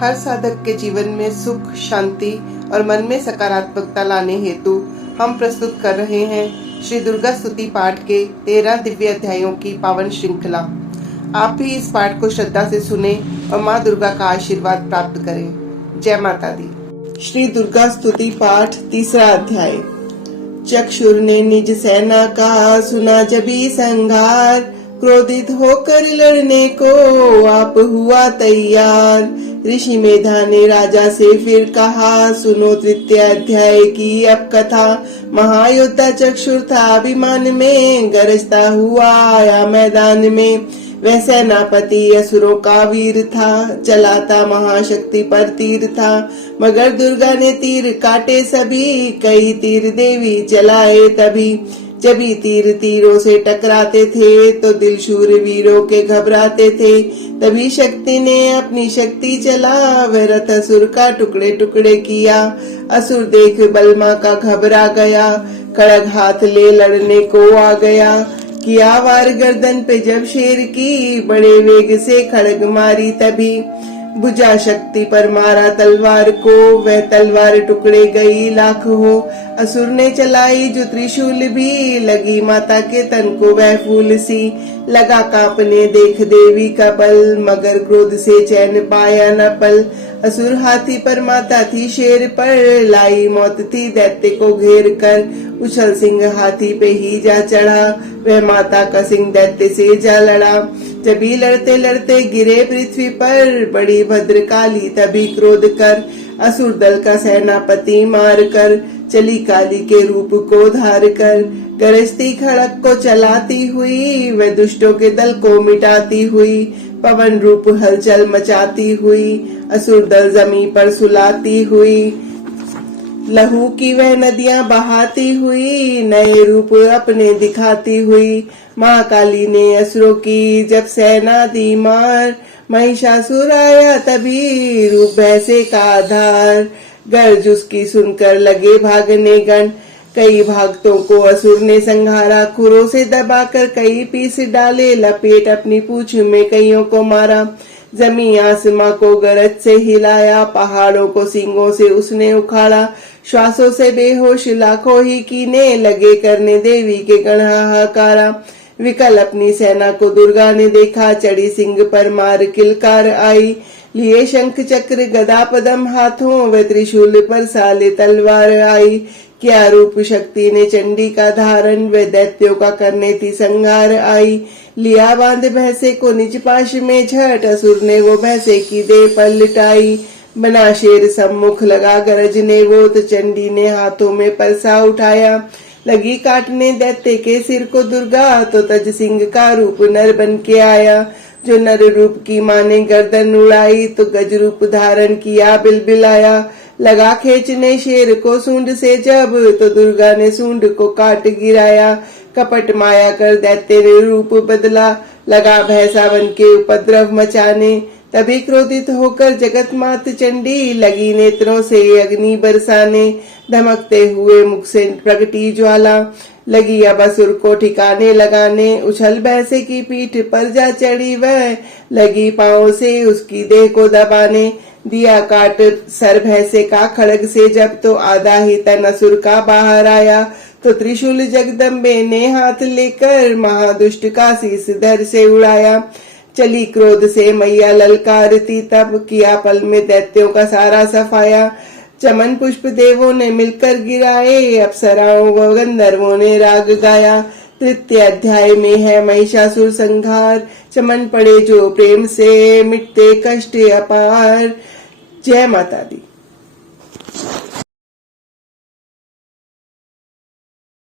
हर साधक के जीवन में सुख, शांति और मन में सकारात्मकता लाने हेतु हम प्रस्तुत कर रहे हैं श्री दुर्गा स्तुति पाठ के 13 दिव्य अध्यायों की पावन श्रृंखला। आप भी इस पाठ को श्रद्धा से सुने और माँ दुर्गा का आशीर्वाद प्राप्त करें। जय माता दी। श्री दुर्गा स्तुति पाठ, तीसरा अध्याय। चक्षुर ने निज सेना का सुना जबी संघार, क्रोधित होकर लड़ने को आप हुआ तैयार। ऋषि मेधा ने राजा से फिर कहा, सुनो तृतीय अध्याय की अब कथा। महायोद्धा चक्षुर था अभिमान में, गरजता हुआ आया मैदान में। वह सेनापति असुरों का वीर था, चलाता महाशक्ति पर तीर था। मगर दुर्गा ने तीर काटे सभी, कई तीर देवी चलाए तभी। जबी तीर तीरों से टकराते थे, तो दिल शूर वीरों के घबराते थे। तभी शक्ति ने अपनी शक्ति चला, वह रथ असुर का टुकड़े टुकड़े किया। असुर देख बलमा का घबरा गया, खड़ग हाथ ले लड़ने को आ गया। किया वार गर्दन पे जब शेर की, बड़े वेग से खड़ग मारी तभी। भुजा शक्ति पर मारा तलवार को, वह तलवार टुकड़े गई लाख हो। असुर ने चलाई जो त्रिशूल भी, लगी माता के तन को वह फूल सी। लगा कांपने देख देवी का बल, मगर क्रोध से चैन पाया न पल। असुर हाथी पर माता थी शेर पर, लाई मौत थी दैत्य को घेर कर। उछल सिंह हाथी पे ही जा चढ़ा, वह माता का सिंह दैत्य से जा लड़ा। जबी लड़ते लड़ते गिरे पृथ्वी पर, बड़ी भद्रकाली तभी क्रोध कर। असुर दल का सेनापति मार कर, चली काली के रूप को धार कर। गरजती खड़ग को चलाती हुई, वह दुष्टों के दल को मिटाती हुई। पवन रूप हलचल मचाती हुई, असुर दल जमीन पर सुलाती हुई। लहू की वह नदियां बहाती हुई, नए रूप अपने दिखाती हुई। महाकाली ने असुरों की जब सेना दी मार, महिषासुर आया तभी रूप भैंसे का आधार। गर्ज उसकी सुनकर लगे भागने गण, कई भागतों को असुर ने संहारा। खुरों से दबाकर कई पीस डाले, लपेट अपनी पूंछ में कईयों को मारा। जमी आसमां को गरज से हिलाया, पहाड़ों को सींगों से उसने उखाड़ा। श्वासों से बेहोश लाखों ही कीने, लगे करने देवी के गण हाहाकारा। विकल अपनी सेना को दुर्गा ने देखा, चढ़ी सिंह पर मार किलकार आई। लिए शंख चक्र गदा पदम हाथों, व त्रिशूल पर साले तलवार आई। क्या रूप शक्ति ने चंडी का धारण, व दैत्यों का करने थी संहार आई। लिया बांध भैंसे को निज पाश में झट, असुर ने वो भैंसे की दे पलटाई। बना शेर सम्मुख लगा गरजने वो, तो चंडी ने हाथों में परसा उठाया। लगी काटने दैत्य के सिर को दुर्गा, तो तज सिंह का रूप नर बन के आया। जो नर रूप की माँ ने गर्दन उड़ाई, तो गज रूप धारण किया बिलबिलाया। लगा खींचने शेर को सूंड से जब, तो दुर्गा ने सूंड को काट गिराया। कपट माया कर दैत्य ने रूप बदला, लगा भैंसा बन के उपद्रव मचाने। तभी क्रोधित होकर जगत मात चंडी, लगी नेत्रों से अग्नि बरसाने। धमकते हुए मुख से प्रगटी ज्वाला, लगी अब असुर को ठिकाने लगाने। उछल भैंसे की पीठ पर जा चढ़ी वह, लगी पांव से उसकी देह को दबाने। दिया काट सर भैंसे का खड़ग से जब, तो आधा ही तन असुर का बाहर आया। तो त्रिशूल जगदम्बे ने हाथ लेकर, महादुष्ट का शीश धर से उड़ाया। चली क्रोध से मैया ललकारती, तब किया पल में दैत्यों का सारा सफाया। चमन पुष्प देवों ने मिलकर गिराए, अप्सराओं व गंधर्वों ने राग गाया। तृतीय अध्याय में है महिषासुर संहार, चमन पड़े जो प्रेम से, मिटते कष्ट अपार। जय माता दी।